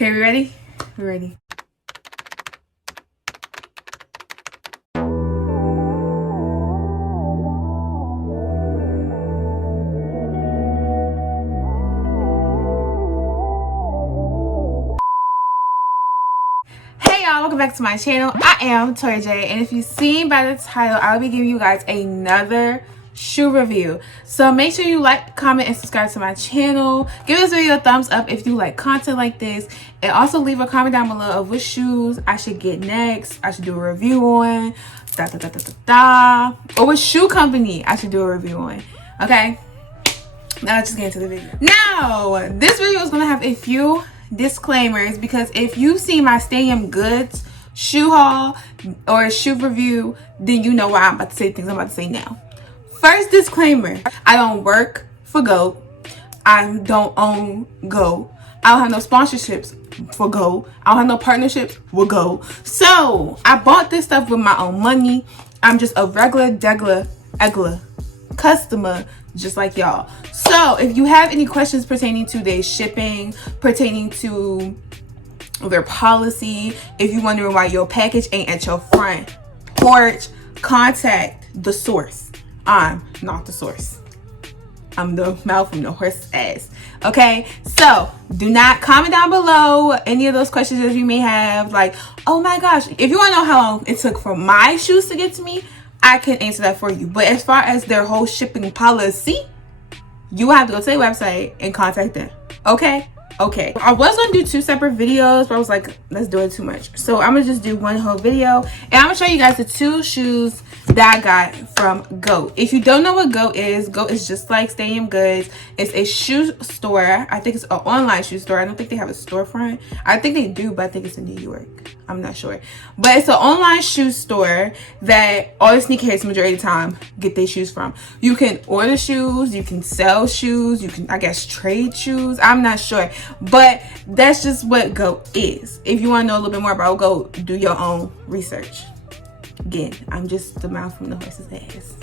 Okay, we ready? We're ready. Hey y'all, welcome back to my channel. I am Torri, and if you've seen by the title, I'll be giving you guys another shoe review. So make sure you like, comment, and subscribe to my channel. Give this video a thumbs up if you like content like this, and also leave a comment down below of which shoes I should get next, I should do a review on, or which shoe company I should do a review on. Okay, now let's just get into the video. Now this video is gonna have a few disclaimers, because if you've seen my Stadium Goods shoe haul or shoe review, then you know why I'm about to say things I'm about to say now. First disclaimer, I don't work for GOAT. I don't own GOAT. I don't have no sponsorships for GOAT. I don't have no partnerships with GOAT. So I bought this stuff with my own money. I'm just a regular egla customer just like y'all. So if you have any questions pertaining to their shipping, pertaining to their policy, if you're wondering why your package ain't at your front porch, contact the source. I'm not the source. I'm the mouth from the horse's ass. Okay, so do not comment down below any of those questions that you may have, like, oh my gosh, if you want to know how long it took for my shoes to get to me, I can answer that for you. But as far as their whole shipping policy, you have to go to their website and contact them. Okay, I was gonna do two separate videos, but I was like, let's do it too much, so I'm gonna just do one whole video, and I'm gonna show you guys the two shoes that I got from GOAT. If you don't know what GOAT is just like Stadium Goods. It's a shoe store. I think it's an online shoe store. I don't think they have a storefront. I think they do, but I think it's in New York. I'm not sure, but it's an online shoe store that all the sneakerheads majority of the time get their shoes from. You can order shoes, you can sell shoes, you can, I guess, trade shoes. I'm not sure, but that's just what GOAT is. If you want to know a little bit more about GOAT, do your own research. Again, I'm just the mouth from the horse's ass.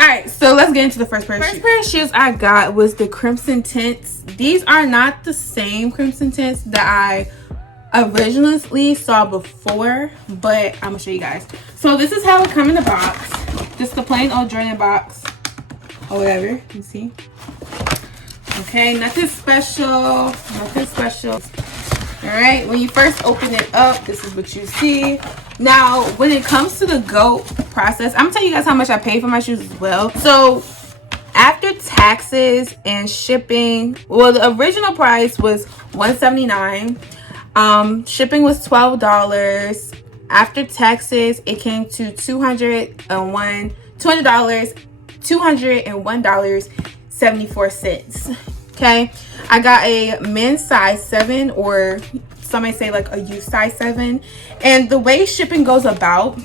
Alright, so let's get into the first pair of shoes. First pair of shoes I got was the Crimson Tints. These are not the same Crimson Tints that I originally saw before, but I'm gonna show you guys. So this is how it comes in the box. Just the plain old Jordan box or whatever, you see. Okay, nothing special, nothing special. All right, when you first open it up, this is what you see. Now, when it comes to the GOAT process, I'm gonna tell you guys how much I paid for my shoes as well. So after taxes and shipping, well, the original price was $179. Shipping was $12. After taxes, it came to $201.74. Okay, I got a men's size 7, or some may say like a youth size 7. And the way shipping goes about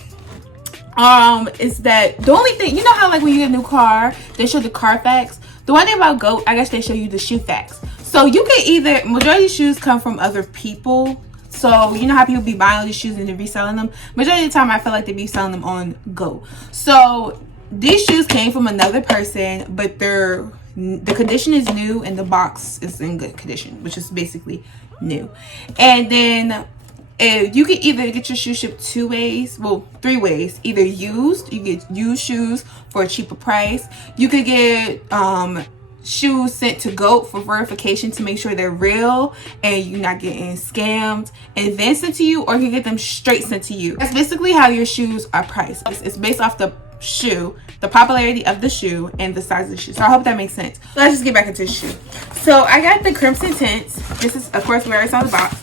is that the only thing, you know how like when you get a new car, they show the Carfax. The one thing about GOAT, I guess they show you the shoe facts. So you can either, majority of shoes come from other people. So you know how people be buying all these shoes and they're reselling them. Majority of the time I feel like they be selling them on GOAT. So these shoes came from another person, but the condition is new and the box is in good condition, which is basically new. And then you can either get your shoe shipped 2 ways, well, 3 ways. Either used, you get used shoes for a cheaper price. You could get shoes sent to GOAT for verification to make sure they're real and you're not getting scammed and then sent to you, or you can get them straight sent to you. That's basically how your shoes are priced. It's based off the shoe, the popularity of the shoe, and the size of the shoe. So I hope that makes sense. So let's just get back into the shoe. So I got the Crimson Tints. This is, of course, where it's on the box,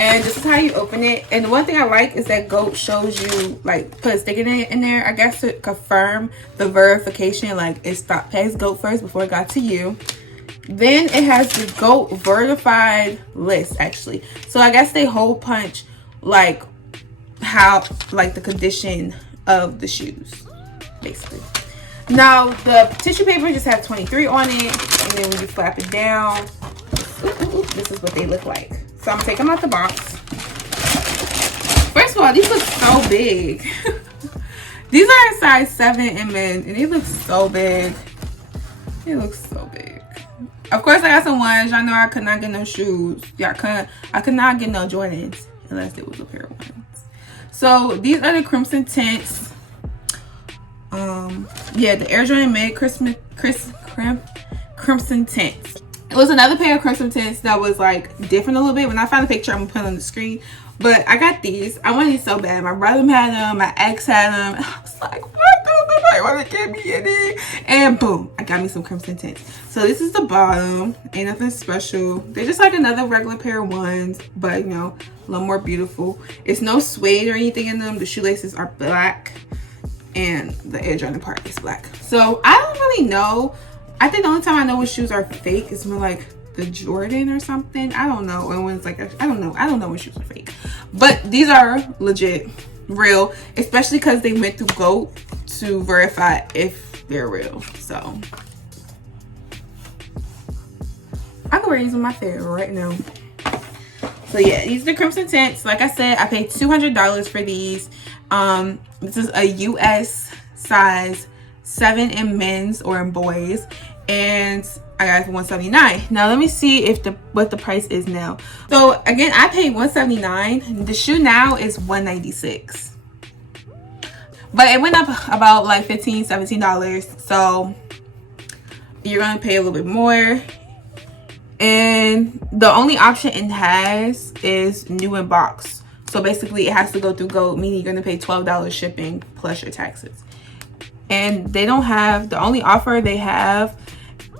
and this is how you open it. And the one thing I like is that GOAT shows you, like, put a sticker in there, I guess, to confirm the verification, like it stopped past GOAT first before it got to you. Then it has the GOAT verified list, actually. So I guess they hole punch like how, like, the condition of the shoes, basically. Now the tissue paper just has 23 on it, and then when you flap it down, this is what they look like. So I'm gonna take them out the box. First of all, these look so big. These are a size 7 in men, and they look so big. They look so big. Of course, I got some ones. Y'all know I could not get no shoes. I could not get no Jordans unless it was a pair of ones. So these are the Crimson Tints. Yeah, the Air Jordan Mid Crimson Tints. It was another pair of Crimson Tints that was like different a little bit. When I find a picture, I'm gonna put it on the screen. But I got these. I wanted these so bad. My brother had them. My ex had them. And I was like, what does nobody want to get me in it? And boom, I got me some Crimson Tints. So this is the bottom. Ain't nothing special. They're just like another regular pair of ones, but you know, a little more beautiful. It's no suede or anything in them. The shoelaces are black, and the Air Jordan part is black. So I don't really know. I think the only time I know when shoes are fake is when like the Jordan or something. I don't know. And when it's like, I don't know when shoes are fake. But these are legit, real, especially because they went through GOAT to verify if they're real. So I can wear these on my fair right now. So yeah, these are the Crimson Tints. Like I said, I paid $200 for these. This is a US size 7 in men's or in boys, and I got it for $179. Now let me see if what the price is now. So again, I paid $179. The shoe now is $196, but it went up about like $15-17. So you're gonna pay a little bit more. And the only option it has is new in box. So basically it has to go through GOAT, meaning you're gonna pay $12 shipping plus your taxes. And they don't have, the only offer they have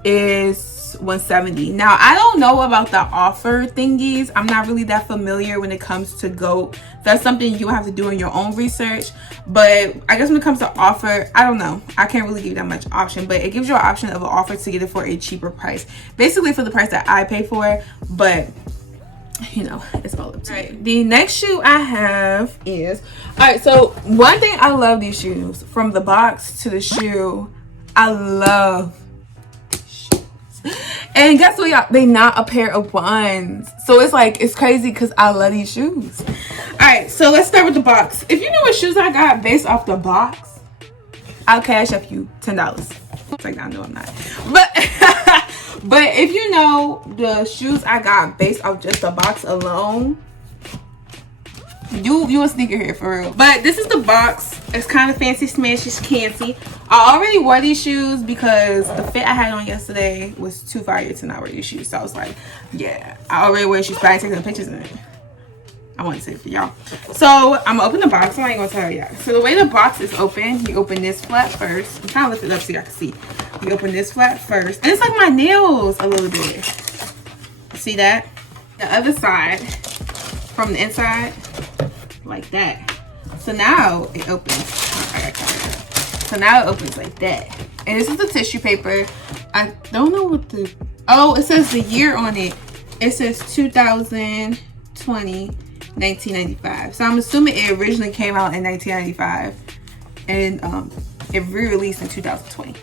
is $170. Now I don't know about the offer thingies. I'm not really that familiar when it comes to GOAT. That's something you have to do in your own research. But I guess when it comes to offer, I don't know. I can't really give you that much option, but it gives you an option of an offer to get it for a cheaper price. Basically for the price that I pay for, but you know, it's all up to you. The next shoe I have is, all right, so one thing, I love these shoes. From the box to the shoe, I love shoes. And guess what, y'all? They not a pair of ones. So it's like, it's crazy because I love these shoes. All right, so let's start with the box. If you know what shoes I got based off the box, I'll cash up you $10. It's like, I know I'm not. But if you know the shoes I got based off just the box alone, you a sneaker here for real. But this is the box. It's kind of fancy smashy cancy. I already wore these shoes because the fit I had on yesterday was too fire to not wear these shoes. So I was like, yeah, I already wear shoes, but I taking the pictures in it. I want to say it for y'all. So I'm gonna open the box. I ain't gonna tell y'all. So the way the box is open, you open this flap first. I'm trying to lift it up so y'all can see. You open this flap first, and it's like my nails a little bit. See that? The other side, from the inside, like that. So now it opens. So now it opens like that. And this is the tissue paper. I don't know what the, oh, it says the year on it. It says 2020. 1995. So I'm assuming it originally came out in 1995 and it re-released in 2020.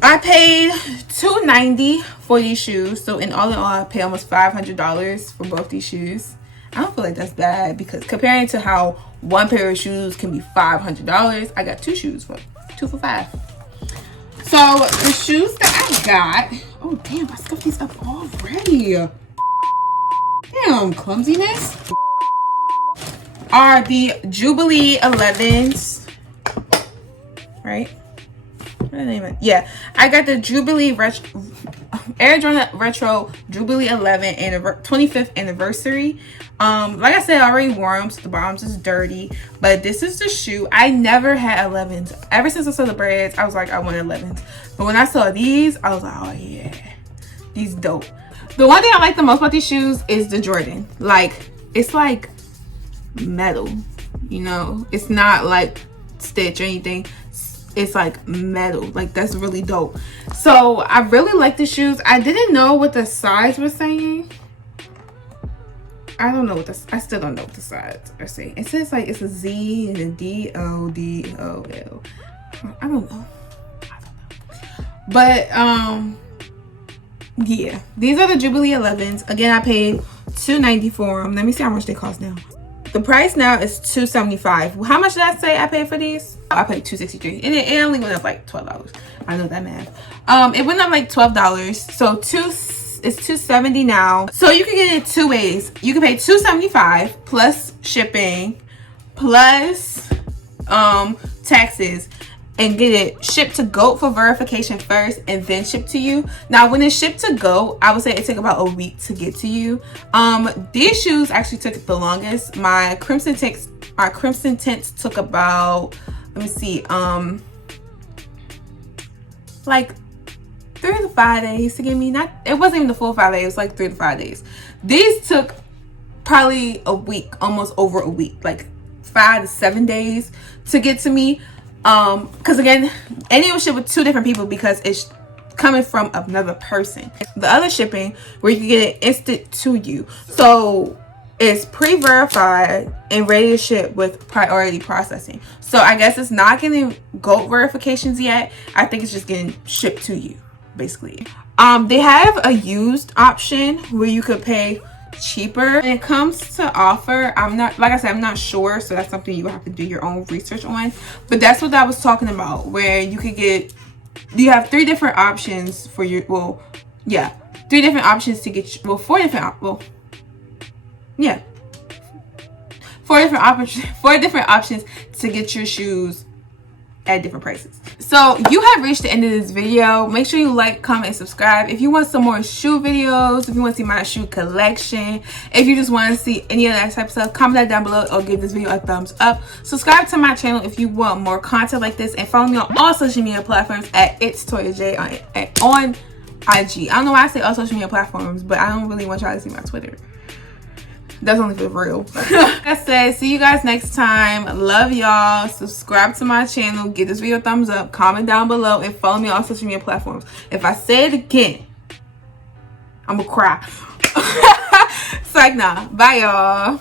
I paid $290 for these shoes. So in all, I paid almost $500 for both these shoes. I don't feel like that's bad because comparing to how one pair of shoes can be $500, I got two shoes for $2 for $5. So the shoes that I got, oh damn, I scuffed these up already. Damn, clumsiness. Are the Jubilee 11s, right? What the name of it? Yeah, I got the Jubilee Air Jordan Retro Jubilee 11 and 25th anniversary. Like I said, I already wore them, so the bottoms is dirty. But this is the shoe. I never had 11s. Ever since I saw the breads, I was like, I want 11s. But when I saw these, I was like, oh yeah, these dope. The one thing I like the most about these shoes is the Jordan. Like, it's like metal, you know, it's not like stitch or anything, it's like metal. Like, that's really dope. So I really like the shoes. I didn't know what the size was saying. I don't know what I still don't know what the size are saying. It says like it's a Z and a D-O-D-O-L. I don't know. But yeah, these are the Jubilee 11s. Again, I paid $290 for them. Let me see how much they cost now. The price now is $275. How much did I say I paid for these? I paid $263, and it only went up like $12. I know that math. It went up like $12. So It's $270 now. So you can get it 2 ways. You can pay $275 plus shipping plus taxes and get it shipped to GOAT for verification first and then shipped to you. Now when it's shipped to GOAT, I would say it took about a week to get to you. These shoes actually took the longest. My crimson tints took about, let me see, like 3 to 5 days to get me. Not, it wasn't even the full 5 days, it was like 3 to 5 days. These took probably a week, almost over a week, like 5 to 7 days to get to me. Because again, and it was shipped with 2 different people because it's coming from another person. The other shipping where you can get it instant to you, so it's pre-verified and ready to ship with priority processing. So I guess it's not getting GOAT verifications yet. I think it's just getting shipped to you basically. They have a used option where you could pay cheaper. When it comes to offer, I'm not, like I said, I'm not sure, so that's something you have to do your own research on. But that's what I was talking about, where you could get, you have 3 different options for your, well, yeah, 3 different options to get, well, 4 different, well, yeah, 4 different options to get your shoes at different prices. So you have reached the end of this video. Make sure you like, comment, and subscribe. If you want some more shoe videos, if you want to see my shoe collection, if you just want to see any of that type of stuff, comment that down below or give this video a thumbs up. Subscribe to my channel if you want more content like this, and follow me on all social media platforms at itstorrijayy on IG. I don't know why I say all social media platforms, but I don't really want y'all to see my Twitter. That's only for real. Like I said, see you guys next time. Love y'all. Subscribe to my channel. Give this video a thumbs up. Comment down below. And follow me on social media platforms. If I say it again, I'm gonna cry. It's like, nah. Bye, y'all.